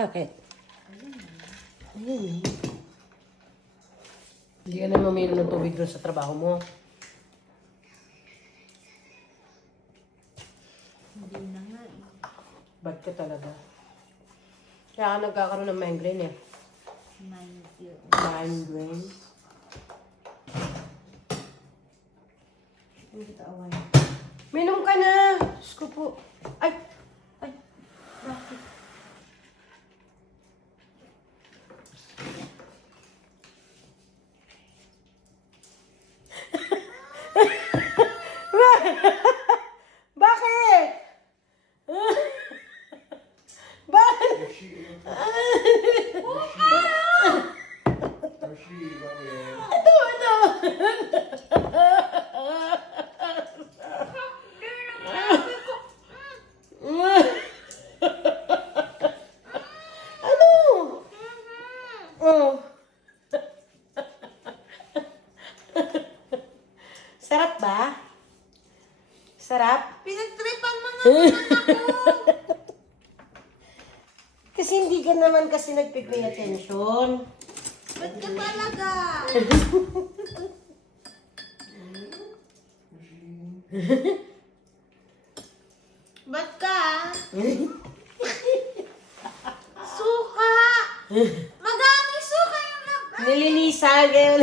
Bakit? Ayun eh. Hindi ka na mamilo ng tubig doon sa trabaho mo. Hindi na nga eh. Bad ka talaga. Kaya ka nagkakaroon ng migraine eh. Mind you. Migraine. Hindi kita away. Minom ka na! Diyos ko po. Ay! Ay! Bakit? Bakit? Bakit? Ito, ito. Ano? Oh. Sarap ba? Sarap? Pinagtripan mo nga naman ako! Kasi hindi ka naman kasi nagpipay attention. Ba't ka talaga? Ba't ka? Suka! Magaming suka yung lab. Nilinisan kayo.